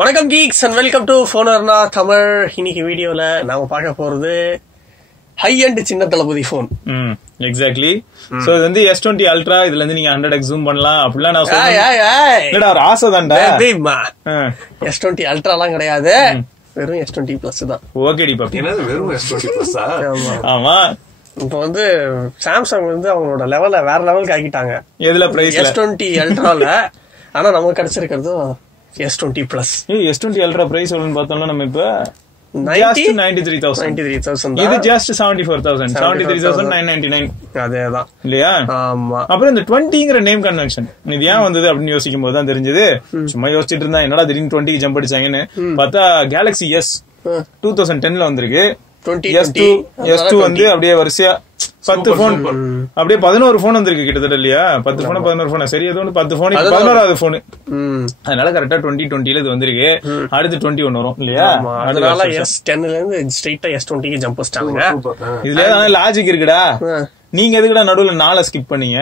வணக்கம் geeks and welcome to phonearena Tamil. இன்னைக்கு வீடியோல நாம பார்க்க போறது ஹை அண்ட் சின்ன தளபதி போன். எக்ஸாக்ட்லி. சோ இது வந்து S20 Ultra. இதுல இருந்து நீங்க 100x ஜூம் பண்ணலாம் அப்படிலாம் நான் சொல்றேன். இல்லடா ஒரு ஆசை தான்டா. S20 Ultra எல்லாம் கிடையாது, வெறும் S20 Plus தான். ஓகேடி பாப்பி. என்னது வெறும் S20 Plus? ஆமா. இப்போ வந்து சாம்சங் வந்து அவங்களோட லெவல வேற லெவலுக்கு ஆக்கிட்டாங்க. எதுல பிரைஸ்? S20 Ultraல. ஆனா நமக்கு கிடைச்சிருக்கிறது S20 Plus. S20 Ultra price எவ்வளவுன்னு பார்த்தோம்னா நம்ம இப்ப 93,000. இது just 74,000. 73,999. அதேதான் இல்லையா? ஆமா. அப்புறம் இந்த 20ங்கிற நேம் கன்வென்ஷன் இது ஏன் வந்தது அப்படின்னு யோசிக்கும் போது தான் தெரிஞ்சது. சும்மா யோசிச்சுட்டு இருந்தா என்னடா திடீர்னு 20 ஜம்ப் அடிச்சாங்கன்னு பார்த்தா Galaxy S 2010ல வந்திருக்கு. S2 வந்து அப்படியே வரிசையா 10 போன், அப்படியே 11 போன் வந்திருக்கு கிட்டத்தட்ட. இல்லையா? 10 போன் 11 போன். சரி, ஏதோ 10 போன் 11வது போன். அதனால கரெக்டா 2020ல இது வந்திருக்கு. அடுத்து 21 வரும் இல்லையா? அதனால S10ல இருந்து ஸ்ட்ரைட்டா S20க்கு ஜம்ப் பண்ணிட்டாங்க. இதுல லாஜிக் இருக்குடா. நீங்க எதுக்குடா நடுவுல 4 ஸ்கிப் பண்ணீங்க?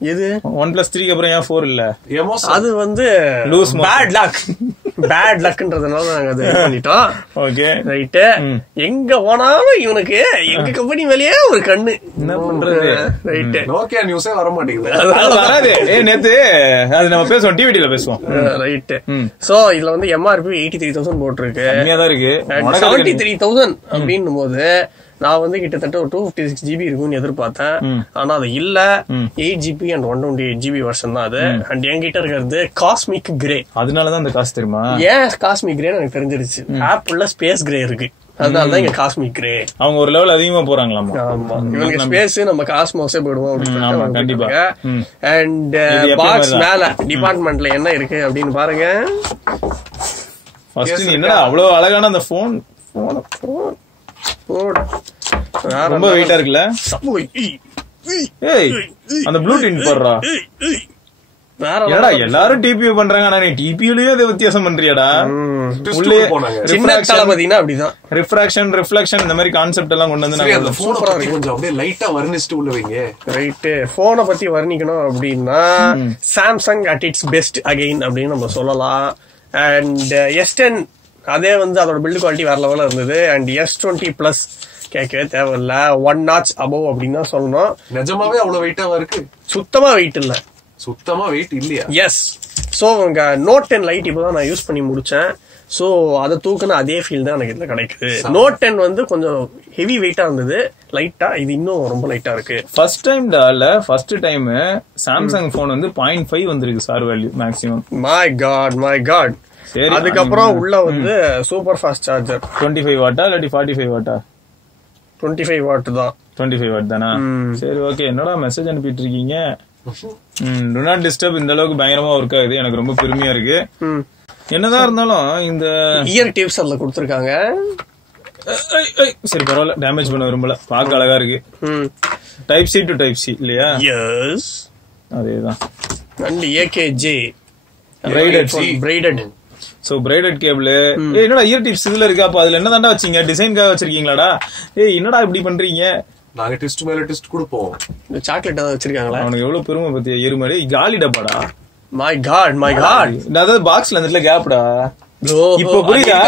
எது? 1 + 3க்கு அப்புறம் ஏன் 4 இல்ல? அது வந்து பேட் லக். பேட் லக்ன்றதுனால நாங்க அதை பண்ணிட்டோம். Okay right. எங்க போனாலும் இவனுக்கு எங்க கம்பெனி மேலேயே ஒரு கண்ணு. என்ன பண்றது? ரைட். நோக்கியா நியூஸே வர மாட்டேங்குது. அது வராது. நேத்து அது நம்ம பேசுவோம், டிவிடில பேசுவோம். ரைட். சோ இதுல வந்து MRP 83,000 போட்டிருக்கு. கம்மியா தான் இருக்கு. 73,000 அப்படின்னும் போது நான் வந்து கிட்டத்தட்ட ஒரு 256 GB இருக்கும்னு எதிர்பார்த்தேன். ஆனா அது இல்ல. 8 GB அண்ட் 128 GB வெர்ஷன் தான் அது. அண்ட் என்கிட்ட இருக்கிறது காஸ்மிக் கிரே. அதனாலதான் அந்த காசு தெரியுமா? ஏன் காஸ்மிக் கிரே எனக்கு தெரிஞ்சிருச்சு. ஆப்பிள்ல ஸ்பேஸ் கிரே இருக்கு, அதனாலதான் இங்க காஸ்மிக் கிரே. அவங்க ஒரு லெவல் அதிகமா போறாங்களாமா. ஆமா, இவங்க ஸ்பேஸ் நம்ம காஸ்மோஸே போயிடுவோம் அப்படின்னு. கண்டிப்பா. அண்ட் பாக்ஸ் மேல டிபார்ட்மெண்ட்ல என்ன இருக்கு அப்படின்னு பாருங்க. ஃபர்ஸ்ட் நீ என்னடா அவ்வளவு அழகான அந்த போன் ரொம்ப வெயிட்டா இருக்குல்ல? ஏய் அந்த ப்ளூடூத் போடுறா. என்னடா எல்லாரும் டிபியூ பண்றாங்க, ஆனா நீ டிபியூலயே அது வித்தியாசம் பண்றியாடா? உள்ளே சின்ன தளபதினா அப்படிதான் ரிஃப்ராக்ஷன் ரிஃப்ளெக்ஷன் இந்த மாதிரி கான்செப்ட் எல்லாம் கொண்டு வந்து நாங்க அந்த போனை பத்தி கொஞ்சம் அப்படியே லைட்டா வர்ணிச்சிட்டு உள்ள வைங்க. ரைட். போனை பத்தி வர்ணிக்கணும் அப்படின்னா Samsung at it's best again அப்படின்னு நம்ம சொல்லலாம். அண்ட் S10 அதே வந்து அதோட பில்டு குவாலிட்டி வேற லெவல்ல இருந்தது. அண்ட் S20 Plus கேட்கவே தேவையில்ல, 1 notch above அப்படின்னு தான் சொல்லணும். நிஜமாவே அவ்வளவு வெயிட்டாவா இருக்கு? சுத்தமா வெயிட் இல்ல. சுத்தமா வெயிட் இல்லையா? எஸ். சோ உங்க Note 10 லைட் இப்பதான் நான் யூஸ் பண்ணி முடிச்சேன். சோ அதை தூக்குன அதே ஃபீல் தான் எனக்கு இதுல கிடைக்குது. Note 10 வந்து கொஞ்சம் ஹெவி வெயிட்டா இருந்தது, லைட்டா இது இன்னும் ரொம்ப லைட்டா இருக்கு. ஃபர்ஸ்ட் டைம் சாம்சங் போன் வந்து 0.5 வந்திருக்கு sir value maximum. My God. அதுக்கப்புறம் உள்ள வந்து சூப்பர் ஃபாஸ்ட் சார்ஜர் 25 வாட்டா இல்லாட்டி 45 வாட்டா? 25 வாட் தான். 25 வாட் தானா? சரி, ஓகே. என்னடா மெசேஜ் அனுப்பிட்டு இருக்கீங்க? டு நாட் டிஸ்டர்ப் இந்த அளவுக்கு பயங்கரமா ஒர்க் ஆகுது. எனக்கு ரொம்ப பெருமையா இருக்கு. என்னதான் இருந்தாலும் இந்த இயர் டிப்ஸ் அதுல கொடுத்திருக்காங்க. சரி பரவாயில்ல, டேமேஜ் பண்ண விரும்பல, பார்க்க அழகா இருக்கு. Type C to type C இல்லையா? எஸ், அதேதான். And AKG braided. So braided cable. என்னடா இயர் டிப்ஸ் இதுல இருக்கா? அப்ப அதுல என்னதான்டா வச்சீங்க? டிசைன்காக வச்சிருக்கீங்களாடா? என்னடா இப்படி பண்றீங்க? நாங்க டெஸ்ட் மேல டெஸ்ட் கொடுப்போம். இந்த சாக்லேட் ஏதாவது வச்சிருக்காங்களா? அவனுக்கு எவ்வளவு பெருமை பத்தியா? எருமாடி காலி டப்பாடா. My God. அதாவது பாக்ஸ்ல அந்த கேப்டா. இப்ப புரியுதா?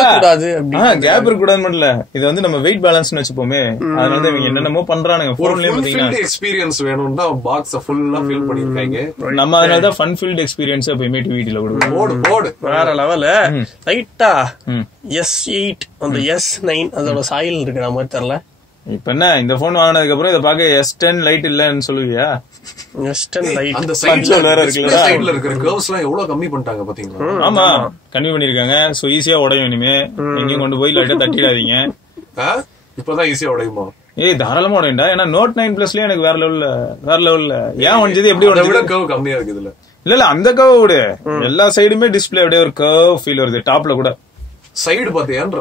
கேப் இருக்க கூடாது மட்டும் இல்ல, இது வந்து நம்ம வெயிட் பேலன்ஸ் வச்சுப்போமே. அதனால தான் இவங்க என்னென்னமோ பண்றானுங்க. போன்லயே பாத்தீங்கன்னா எக்ஸ்பீரியன்ஸ் வேணும்னா பாக்ஸ் ஃபுல்லா ஃபில் பண்ணிருக்காங்க. நம்ம அதனால தான் ஃபன் ஃபீல்ட் எக்ஸ்பீரியன்ஸ் எப்பவுமே டிவிடில கொடுப்போம். போடு வேற லெவல். லைட்டா S8 அந்த S9 அதோட சாயில் இருக்கிற மாதிரி தெரியல. இப்ப என்ன இந்த போன் வாங்கினதுக்கு அப்புறம் இத பாக்க S10 லைட் இல்லன்னு சொல்லுவியா? S10 லைட் அந்த சைடுல இருக்கிற கர்வ்ஸ் எல்லாம் எவ்வளவு கம்மி பண்ணிட்டாங்க பாத்தீங்களா? ஆமா, கம்மி பண்ணிருக்காங்க. சோ ஈஸியா உடையும். இனிமே எங்கேயும் கொண்டு போய் லைட்டா தட்டிடாதீங்க. இப்பதான் ஈஸியா உடையுமா? தாராளமா உடையண்டா. ஏன்னா Note 9 Plusலயே எனக்கு வேற லெவல்ல ஏன் உடைஞ்சது? எப்படி உடைஞ்சது? கர்வ் கம்மியா இருக்கு இதுல. இல்ல அந்த கர்வ் விடு, எல்லா சைடுமே டிஸ்பிளே அப்படியே ஒரு கர்வ் ஃபீல் வருது. டாப்ல கூட சைடு பாத்தியான்ற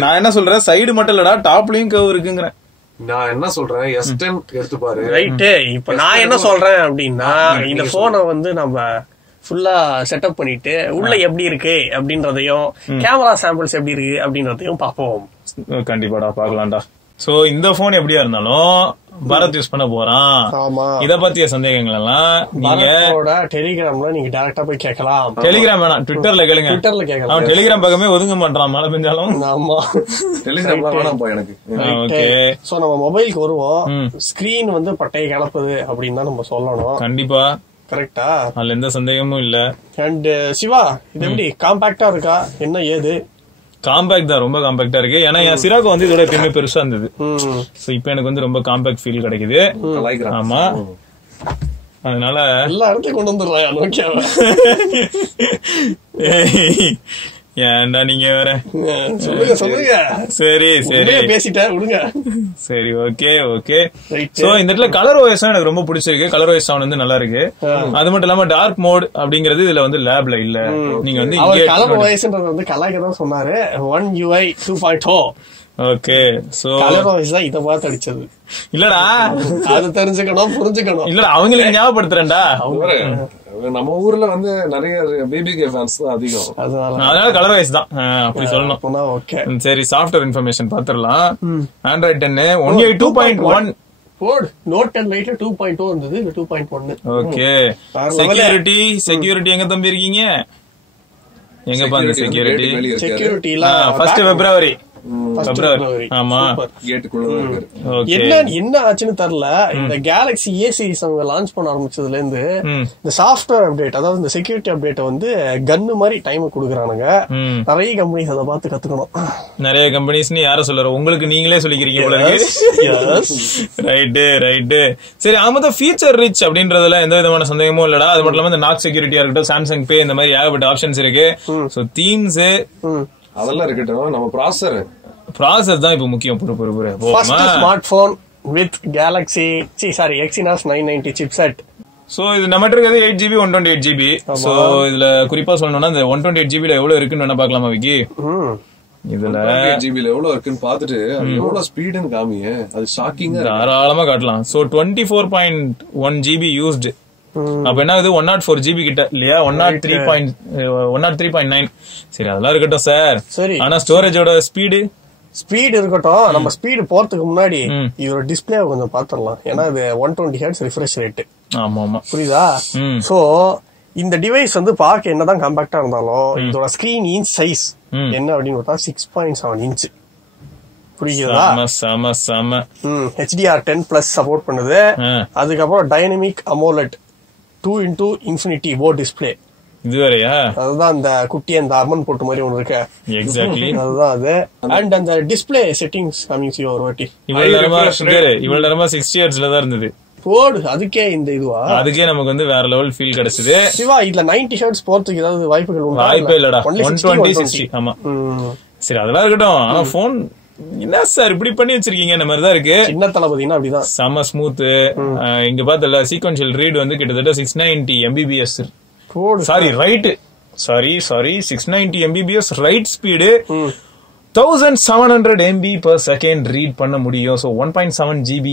நான் என்ன சொல்றேன், சைடு மட்டும் இல்லடா டாப்லயும் கர்வ் இருக்குங்கறேன். நான் என்ன சொல்றேன், S10 எடுத்து பாரு. ரைட். இப்ப நான் என்ன சொல்றேன் அப்படின்னா, இந்த போனை வந்து நம்ம ஃபுல்லா செட்டப் பண்ணிட்டு உள்ள எப்படி இருக்கு அப்படின்றதையும் கேமரா சாம்பிள்ஸ் எப்படி இருக்கு அப்படின்றதையும் பாப்போம். கண்டிப்பாடா, பாக்கலாம்டா. சோ இந்த போன் எப்படியா இருந்தாலும் பரத் யூஸ் பண்ண போறான். ஆமா, இத பத்திய சந்தேகங்கள் எல்லாம் நீங்க டெலிகிராம்ல நீங்க டைரக்டா போய் கேட்கலாம். டெலிகிராம் வேணாம், ட்விட்டர்ல கேளுங்க. ட்விட்டர்ல கேட்கலாம். அவன் டெலிகிராம் பக்கமே ஒதுங்க பண்றான் மழை பெஞ்சாலும். ஆமா, டெலிகிராம்ல வேணாம் போ எனக்கு. ஓகே, சோ நம்ம மொபைலுக்கு வருவோம். ஸ்கிரீன் வந்து பட்டையை கலப்புது அப்படின்னு தான் நம்ம சொல்லணும். கண்டிப்பா கரெக்டா, அதுல எந்த சந்தேகமும் இல்ல. அண்ட் சிவா, இது எப்படி காம்பாக்டா இருக்கா, என்ன ஏது? காம்பாக்ட் தான், ரொம்ப காம்பாக்டா இருக்கு. ஏன்னா என் சிராக்கு வந்து இதோட எப்பயுமே பெருசா இருந்தது. சோ இப்ப எனக்கு வந்து ரொம்ப காம்பாக்ட் ஃபீல் கிடைக்குது. ஆமா, அதனால எல்லா இடத்தையும் கொண்டு வந்துடுறான் நோக்கியாவை. ஏன்டா நீங்க வேற சொல்லுங்க. சரி சரி பேசிட்டேன் விடுங்க. சரி, ஓகே ஓகே. சோ இந்த இடத்துல கலர் ஓஎஸ் எனக்கு ரொம்ப பிடிச்சிருக்கு. கலர் ஓஎஸ் சவுண்ட் வந்து நல்லா இருக்கு. அது மட்டும் இல்லாம டார்க் மோட் அப்படிங்கறது இதுல வந்து லேப்ல இல்ல. நீங்க வந்து கலர் ஓஎஸ்ன்றது வந்து கலாய்க்க தான் சொன்னாரு. 1 UI 2.0. Okay, so colour OS தான் இத பார்த்து அடிச்சது. இல்லடா, அது தெரிஞ்சுக்கணும், புரிஞ்சுக்கணும். இல்லடா, அவங்களுக்கு ஞாபகப்படுத்துறேன்டா. நம்ம ஊர்ல வந்து நிறைய BBK ஃபேன்ஸ் தான் அதிகம், அதனால கலர் வைஸ் தான் அப்படி சொல்லணும். ஓகே, சரி, சாஃப்ட்வேர் இன்ஃபர்மேஷன் பாத்துறலாம். Android 10 1.2.1 போர்ட் நோட் 10 லைட்ல 2.0 இருந்தது, இது 2.1. ஓகே, செக்யூரிட்டி எங்க தம்பி இருக்கீங்க? எங்க பாங்க செக்யூரிட்டில ஃபர்ஸ்ட் February. ஆமா, என்ன ஆச்சுன்னு தெரியல. இந்த கேலக்ஸி A சீரிஸ் அவங்க லான்ச் பண்ண ஆரம்பிச்சதுல இருந்து இந்த சாஃப்ட்வேர் அப்டேட், அதாவது இந்த செக்யூரிட்டி அப்டேட் வந்து கன்னு மாதிரி டைம் குடுக்குறானுங்க. நிறைய கம்பெனிஸ் அதை பார்த்து கத்துக்கணும். நிறைய கம்பெனிஸ் யார சொல்ற, உங்களுக்கு நீங்களே சொல்லிக்கிறீங்க போல இருக்கு. ரைட்டு. சரி, ஆமா, ஃபீச்சர் ரிச் அப்படின்றதுல எந்த விதமான சந்தேகமும் இல்லடா. அது மட்டும் இல்லாம இந்த நாக் செக்யூரிட்டியா இருக்கட்டும், சாம்சங் பே, இந்த மாதிரி ஏகப்பட்ட ஆப்ஷன்ஸ் இருக்கு. சோ தீம்ஸ் அதெல்லாம் இருக்கட்டும், நம்ம ப்ராசஸர் தான் இப்ப முக்கியம். First smartphone with Galaxy Exynos 990 chipset. So இது நம்ம இருக்கிறது 8GB 128GB. சோ இதுல குறிப்பா சொல்லணும்னா இந்த 128GB எவ்வளவு இருக்குன்னு வேணா பாக்கலாமா விக்கி? இதுல 128GB எவ்வளவு இருக்குன்னு பாத்துட்டு எவ்வளவு ஸ்பீடுன்னு காமிங்க, அது ஷாக்கிங்கா தாராளமா காட்டலாம். So 24.1GB used. அப்ப என்ன ஆகுது, 104GB கிட்ட இல்லையா? 103.9. சரி, அதெல்லாம் இருக்கட்டும் சார். சரி, ஆனா ஸ்டோரேஜோட ஸ்பீடு இருக்கட்டும். நம்ம ஸ்பீடு போறதுக்கு முன்னாடி இதோட டிஸ்பிளே கொஞ்சம் பாத்துடலாம். ஏன்னா இது 120 Hz ரிஃப்ரெஷ் ரேட். ஆமா, புரியுதா? சோ இந்த டிவைஸ் வந்து பார்க்க என்னதான் காம்பாக்டா இருந்தாலும் இதோட ஸ்கிரீன் இன்ச் சைஸ் என்ன அப்படின்னு பார்த்தா 6.7 இன்ச். புரியுதா? HDR10+ சப்போர்ட் பண்ணுது. அதுக்கப்புறம் dynamic AMOLED 2x Infinity display. இதுவரையா? அதுதான் அந்த குட்டி அந்த அர்மன் போட்டு மாதிரி ஒண்ணு இருக்கு. எக்ஸாக்ட்லி, அதுதான் அது. அண்ட் அந்த டிஸ்பிளே செட்டிங்ஸ் காமிச்சு ஒரு வாட்டி இவ்வளவு நேரமா 60 Hz தான் இருந்தது. போடு, அதுக்கே இந்த இதுவா? அதுக்கே நமக்கு வந்து வேற லெவல் ஃபீல் கிடைச்சது. சிவா, இதுல 90 Hz போறதுக்கு ஏதாவது வாய்ப்புகள் உண்டா? வாய்ப்பே இல்லடா. 120/60. ஆமா, சரி, அதெல்லாம் இருக்கட்டும். ஆனா போன் என்ன சார் இப்படி பண்ணி வச்சிருக்கீங்க? இந்த மாதிரி தான் இருக்கு. சின்ன தளபதினா அப்படிதான், செம ஸ்மூத். இங்க பார்த்தல சீக்வென்ஷியல் ரீட் வந்து கிட்டத்தட்ட 690 MBPS. Sorry 690 MBPS right speed. 1700 MB/s read பண்ண முடியும். சோ 1.7 GB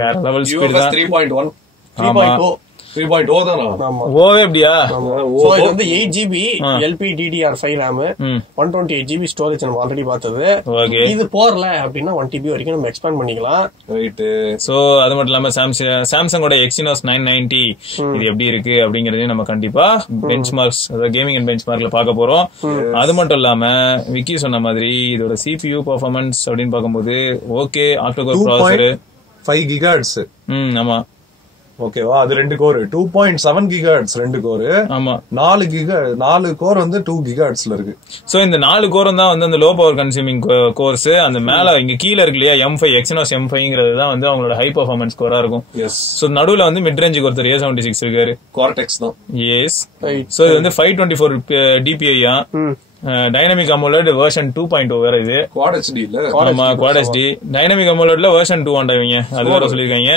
வேற லெவல் ஸ்பீட் தான். 3.0 தானா? ஓவே அப்படியா? சோ இது வந்து 8GB LPDDR5 RAM, 128GB storage நம்ம ஆல்ரெடி பார்த்தது. இது போறல அப்படின்னா 1TB வரைக்கும் நம்ம எக்ஸ்பேண்ட் பண்ணிக்கலாம். ரைட். சோ அது மட்டும் இல்லாம சாம்சங்கோட Exynos 990 இது எப்படி இருக்கு அப்படிங்கறதையும் நம்ம கண்டிப்பா பெஞ்ச்மார்க்ஸ், அதாவது கேமிங் அண்ட் பெஞ்ச்மார்க்ல பார்க்க போறோம். அது மட்டும் இல்லாம விக்கி சொன்ன மாதிரி இதோட CPU பெர்ஃபார்மன்ஸ் அப்படின்னு பார்க்கும்போது ஓகே, ஆக்டோகோர் ப்ராசஸர் 5 GHz. ஆமா, ஓகேவா? அது 2 கோர் 2.7 GHz 2 கோர். ஆமா, 4 கோர் வந்து 2 GHz இருக்கு. சோ இந்த 4 கோரும் தான் வந்து அந்த லோ பவர் கன்சியூமிங் கோர்ஸ். அந்த மேல இங்க கீழ இருக்கு இல்லையா, M5 Exynos M5ங்கிறது தான் வந்து அவங்களோட ஹை பெர்ஃபார்மன்ஸ் கோரா இருக்கும். எஸ். சோ நடுவுல வந்து மிட் ரேஞ்சுக்கு ஒருத்தர் A76 இருக்காரு, Cortex தான். எஸ். சோ இது வந்து 524 DPI. டைனமிக் AMOLED வெர்ஷன் 2.0 வேற இது. Quad HD இல்ல? ஆமா, Quad HD. டைனமிக் AMOLEDல வெர்ஷன் 2 ஆண்டவங்க அது வேற சொல்லிருக்காங்க.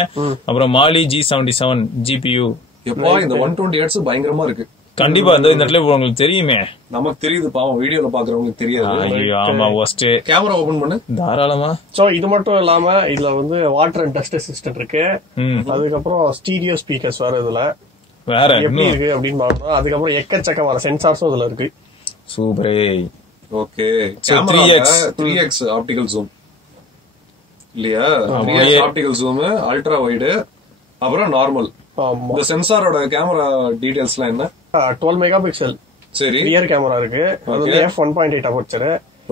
அப்புறம் Mali G77 GPU. எப்பா இந்த 120 Hz பயங்கரமா இருக்கு. கண்டிப்பா இந்த இடத்துல உங்களுக்கு தெரியுமே. நமக்கு தெரியுது, பாவம் வீடியோல பாக்குறவங்களுக்கு தெரியாது. ஆமா, ஃபர்ஸ்ட் கேமரா ஓபன் பண்ணு தாராளமா. சோ இது மட்டும் இல்லாம இதுல வந்து வாட்டர் அண்ட் டஸ்ட் அசிஸ்டன்ட் இருக்கு. அதுக்கப்புறம் ஸ்டீரியோ ஸ்பீக்கர்ஸ் வேற இதுல வேற எப்படி இருக்கு அப்படின்னு பாக்கணும். அதுக்கப்புறம் எக்கச்சக்கமான சென்சார்ஸும் இதுல இருக்கு. சூப்பரே. Okay, 3x optical zoom. இல்லையா? 3x optical zoom, ultra wide, அப்புறம் நார்மல். இந்த சென்சாரோட கேமரா டீடைல்ஸ்லாம் என்ன? 12 மெகா பிக்சல் சரி ரியர் கேமரா இருக்கு. அது f1.8 அபர்ச்சர்.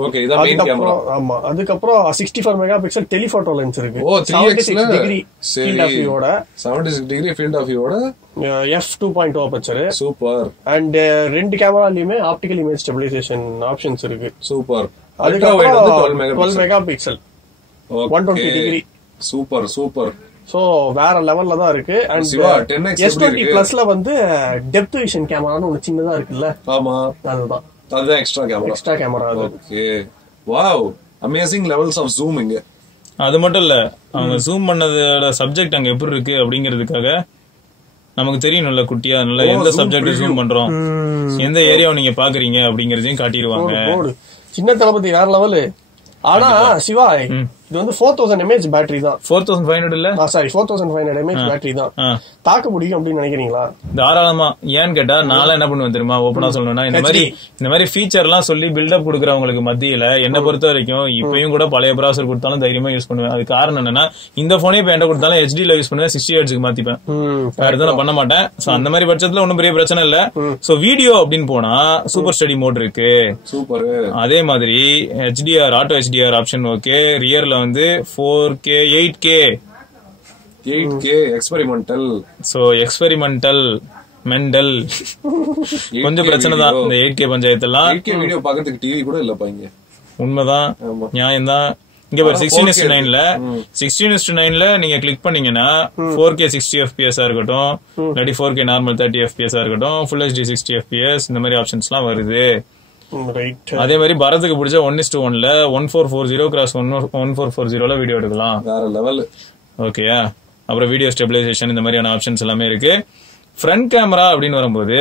ஓகே, இதான் மெயின் கேமரா. ஆமா, அதுக்கப்புறம் 64 மெகா பிக்சல் டெலிஃபோட்டோ லென்ஸ் இருக்கு. 3x டிகிரி ஃபீல்ட் ஆஃப் வியூவோட 76 டிகிரி ஃபீல்ட் ஆஃப் வியூவோட f2.0 அபர்ச்சர். சூப்பர். அண்ட் ரெண்டு கேமராலயுமே ஆப்டிகல் இமேஜ் ஸ்டெபிலைசேஷன் ஆப்ஷன்ஸ் இருக்கு. சூப்பர். அல்ட்ரா வைட் வந்து 12 mega pixel 120 degree. Super super. So வேற லெவல்ல தான் இருக்கு. அண்ட் S20 பிளஸ்ல வந்து டெப்த் விஷன் கேமரான்னு ஒன்னு சின்னதா இருக்குல்ல? ஆமா, அதுதான் extra camera. Okay, wow, amazing levels of zoom இங்க. அது மட்டும் இல்ல, அவங்க ஜூம் பண்ணதோட சப்ஜெக்ட் அங்க எப்படி இருக்கு அப்படிங்கிறதுக்காக நமக்கு தெரியணும்ல குட்டியா, நல்லா எந்த சப்ஜெக்ட் ஜூம் பண்றோம், எந்த ஏரியாவை நீங்க பாக்குறீங்க அப்படிங்கறதையும் காட்டிடுவாங்க. சின்ன தளபதி வேற லெவலு. ஆனா சிவா, இது வந்து 4000 mAh பேட்டரி தான். 4500 இல்ல, சாரி 4500 mAh பேட்டரி தான். தாக்க முடியும் அப்படின்னு நினைக்கிறீங்களா? தாராளமா. ஏன்னு கேட்டா நான் என்ன பண்ணுவேன் தெரியுமா, ஓபனா சொல்லணும்னா, இந்த மாதிரி ஃபீச்சர் எல்லாம் சொல்லி பில்டப் கொடுக்கறவங்களுக்கு மத்தியில என்ன பொறுத்த வரைக்கும் இப்பயும் கூட பழைய ப்ராசர் கொடுத்தாலும் தைரியமா யூஸ் பண்ணுவேன். அது காரணம் என்னன்னா, இந்த போனே இப்ப என்ன கொடுத்தாலும் HD யூஸ் பண்ணுவேன், 60 Hz மாத்திப்பேன். அடுத்து நான் பண்ண மாட்டேன். சோ அந்த மாதிரி பட்சத்துல ஒன்னும் பெரிய பிரச்சனை இல்ல. சோ வீடியோ அப்படின்னு போனா சூப்பர் ஸ்டடி மோட் இருக்கு. சூப்பர். அதே மாதிரி HDR, auto HDR option okay. ரியர்ல வந்து 4K 8K experimental. So experimental mental கொஞ்சம் பிரச்சனை தான் இந்த 8K பஞ்சாயத்து எல்லாம். 8K வீடியோ பாக்கிறதுக்கு டிவி கூட இல்லப்பா இங்க. உண்மைதான், நியாயம் தான். இங்க பாரு 16:9ல 16:9ல நீங்க கிளிக் பண்ணீங்கன்னா 4K 60 FPS இருக்கட்டும், இல்லாட்டி 4K நார்மல் 30 FPS இருக்கட்டும், Full HD 60 FPS, இந்த மாதிரி ஆப்ஷன்ஸ் எல்லாம் வருது. அதே மாதிரி பரத்துக்கு பிடிச்ச 1:1ல 1440x1440 வீடியோ எடுக்கலாம். வேற லெவல். ஓகேயா? அப்புறம் வீடியோ ஸ்டெபிலைசேஷன், இந்த மாதிரியான ஆப்ஷன்ஸ் எல்லாமே இருக்கு. ஃப்ரண்ட் கேமரா அப்படின்னு வரும்போது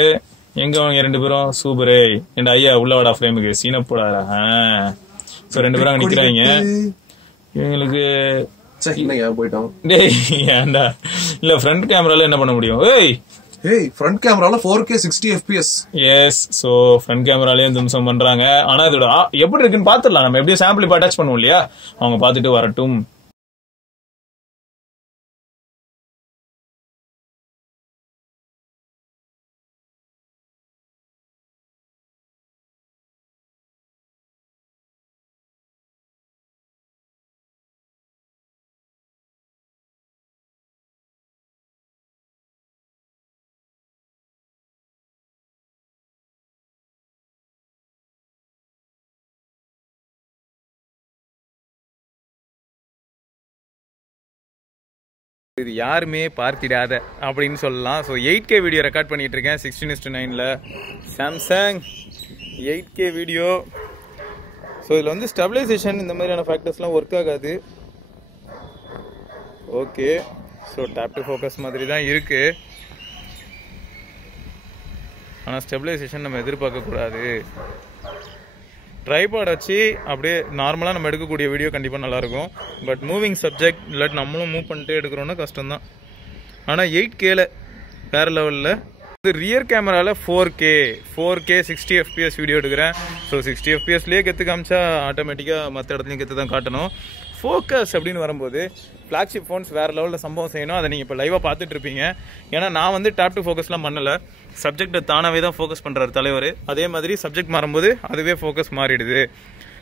எங்க அவங்க ரெண்டு பேரும் சூப்பரே என் ஐயா உள்ளவாடா ஃப்ரேமுக்கு சீன போடாரா. சோ ரெண்டு பேரும் அங்க நிக்கிறாங்க. இவங்களுக்கு போயிட்டோம். டேய் ஏன்டா இல்ல ஃப்ரண்ட் கேமரால என்ன பண்ண முடியும்? ஏய் ஃப்ரண்ட் கேமரால 4K 60 FPS. Yes, so front கேமராலயே தும்சம் பண்றாங்க. ஆனா இதோட எப்படி இருக்குன்னு பாத்துடலாம். நம்ம எப்படியும் சாம்பிள் இப்ப அட்டாச் பண்ணுவோம் இல்லையா, அவங்க பாத்துட்டு வரட்டும். இது யாருமே பார்த்திடாத அப்படின்னு சொல்லலாம். ஸோ 8K வீடியோ ரெக்கார்ட் பண்ணிட்டு இருக்கேன் 16:9ல சாம்சங் 8K வீடியோ. ஸோ இதில் வந்து ஸ்டெபிலைசேஷன் இந்த மாதிரியான ஃபேக்டர்ஸ்லாம் ஒர்க் ஆகாது. Okay, so tape to focus மாதிரி தான் இருக்கு. ஆனால் ஸ்டெபிலைசேஷன் நம்ம எதிர்பார்க்கக்கூடாது. ட்ரைபாட் வச்சு அப்படியே நார்மலாக நம்ம எடுக்கக்கூடிய வீடியோ கண்டிப்பாக நல்லாயிருக்கும். பட் மூவிங் சப்ஜெக்ட் இல்லாட்டி நம்மளும் மூவ் பண்ணிட்டு எடுக்கிறோன்னா கஷ்டம்தான். ஆனால் 8Kல வேறு லெவலில் ரியர் கேமராவில் 4K 60 FPS வீடியோ எடுக்கிறேன். ஸோ 60 FPSலேயே கற்று காமிச்சா ஆட்டோமேட்டிக்காக மற்ற இடத்துலையும் கற்று தான் காட்டணும். ஃபோக்கஸ் அப்படின்னு வரும்போது ஃப்ளாக்ஷிப் ஃபோன்ஸ் வேறு லெவலில் சம்பவம் செய்யணும். அதை நீங்கள் இப்போ லைவாக பார்த்துட்டு இருப்பீங்க. ஏன்னா நான் வந்து டேப் டு ஃபோக்கஸ்லாம் பண்ணலை, சப்ஜெக்டை தானாகவே தான் ஃபோக்கஸ் பண்ணுறாரு தலைவர். அதே மாதிரி சப்ஜெக்ட் மாறும்போது அதுவே ஃபோக்கஸ் மாறிடுது.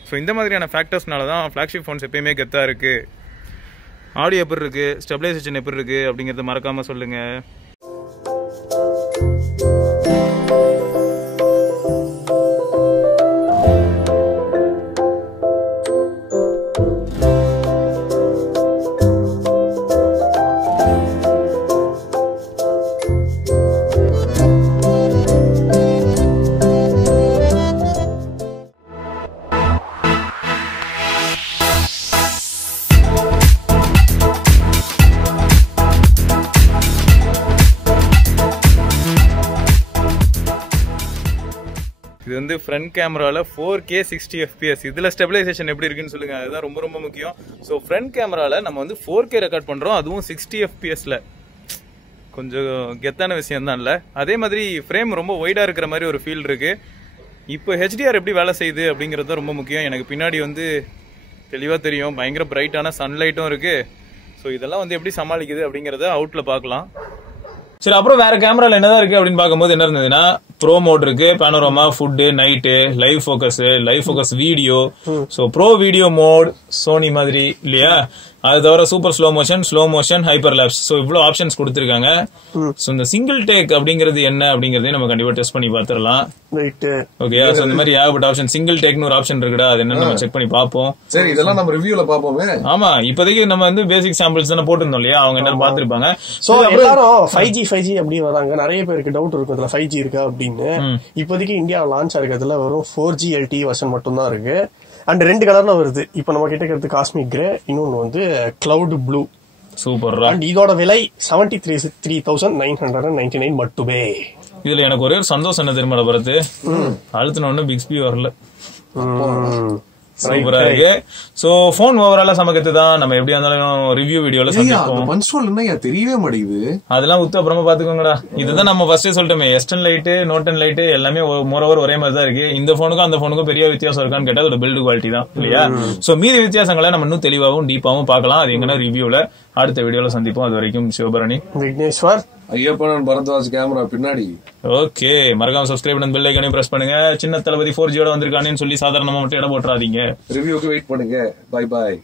ஸோ இந்த மாதிரியான ஃபேக்டர்ஸ்னால தான் ஃப்ளாக்ஷிப் ஃபோன்ஸ் எப்பயுமே கெத்தாக இருக்குது. ஆடியோ எப்படி இருக்குது, ஸ்டெபிலைசேஷன் எப்படி இருக்குது அப்படிங்கிறத மறக்காமல் சொல்லுங்கள். இது வந்து ஃப்ரண்ட் கேமராவில் 4K 60 FPS. இதில் ஸ்டெபிலைசேஷன் எப்படி இருக்குன்னு சொல்லுங்கள், அதுதான் ரொம்ப ரொம்ப முக்கியம். ஸோ ஃப்ரண்ட் கேமராவில் நம்ம வந்து 4K ரெக்கார்ட் பண்ணுறோம், அதுவும் 60 FPSல. கொஞ்சம் கெத்தான விஷயம் தான் இல்லை? அதே மாதிரி ஃப்ரேம் ரொம்ப ஒய்டாக இருக்கிற மாதிரி ஒரு ஃபீல் இருக்குது. இப்போ HDR எப்படி வேலை செய்யுது அப்படிங்கிறது தான் ரொம்ப முக்கியம். எனக்கு பின்னாடி வந்து தெளிவா தெரியும். பயங்கர பிரைட்டான சன்லைட்டும் இருக்கு. ஸோ இதெல்லாம் வந்து எப்படி சமாளிக்குது அப்படிங்கறத அவுட்ல பார்க்கலாம். சரி, அப்புறம் வேற கேமரால என்னதான் இருக்கு அப்படின்னு பார்க்கும்போது என்ன இருந்ததுன்னா, ப்ரோ மோட் இருக்கு, panorama, food, night, live focus video, so pro video mode, Sony மாதிரி இல்லையா. அது தவிர super slow motion, hyper lapse. So இவ்வளவு ஆப்ஷன்ஸ் கொடுத்திருக்காங்க. சோ இந்த சிங்கிள் டேக் அப்படிங்கிறது என்ன அப்படிங்கறதையும் நம்ம கண்டிப்பா டெஸ்ட் பண்ணி பாத்துறலாம். ஓகே, சோ இந்த மாதிரி ஏகப்பட்ட ஆப்ஷன். சிங்கிள் டேக்னு ஒரு ஆப்ஷன் இருக்குடா, அது என்னன்னு நம்ம செக் பண்ணி பாப்போம். சரி, இதெல்லாம் நம்ம ரிவ்யூல பாப்போமே. ஆமா, இப்போதைக்கு நம்ம வந்து பேசிக் சாம்பிள்ஸ் தானே போட்டிருந்தோம் இல்லையா, அவங்க என்ன பாத்துருப்பாங்க. சோ எல்லாரும் 5G அப்படி வராங்க. நிறைய பேருக்கு டவுட் இருக்கும் இதுல 5G இருக்கா அப்படின்னு. இப்போதைக்கு இந்தியா லான்ச் ஆகிறதுல வெறும் 4G LTE வெர்ஷன் மட்டும் தான் இருக்கு. அண்ட் 2 கலர்ல வருது. இப்ப நம்ம கிட்ட இருக்கிறது காஸ்மிக் கிரே, இன்னொன்னு வந்து கிளவுட் ப்ளூ. சூப்பர். அண்ட் இதோட விலை 73,999 மட்டுமே. இதுல எனக்கு ஒரே ஒரு சந்தோஷம் என்ன தெரியுமா பரத்து, அழுத்தின ஒண்ணு பிக்ஸ்பி வரல. சூப்பரா இருக்கு. சோ போன் ஓவராலா சமக்கத்து தான். நம்ம எப்படியா இருந்தாலும் ரிவ்யூ வீடியோல சந்திப்போம். தெரியவே மாட்டேங்குது. அதெல்லாம் உத்து அப்புறமா பாத்துக்கோங்கடா. இதுதான் நம்ம ஃபர்ஸ்டே சொல்லிட்டோமே, S10 லைட், Note 10 லைட் எல்லாமே மோரோவர் ஒரே மாதிரி தான் இருக்கு. இந்த போனுக்கும் அந்த போனுக்கும் பெரிய வித்தியாசம் இருக்கான்னு கேட்டா அதோட பில்டு குவாலிட்டி தான் இல்லையா. சோ மீதி வித்தியாசங்களை நம்ம இன்னும் தெளிவாகவும் டீப்பாவும் பார்க்கலாம். அது எங்கன்னா ரிவ்யூல அடுத்த வீடியோல சந்திப்போம். அது வரைக்கும் சிவபரணி, விக்னேஸ்வர், ஐயப்பன், பரத்வாஜ் கேமரா பின்னாடி. ஓகே, மறக்காம சப்ஸ்கிரைப் பண்ணி பெல் ஐகானையும் பிரஸ் பண்ணுங்க. சின்ன தளபதி 4G வந்திருக்கானேன்னு சொல்லி சாதாரணமா மட்டும் இடம் போட்டுறாதீங்க. ரிவ்யூக்கு வெயிட் பண்ணுங்க. Bye bye.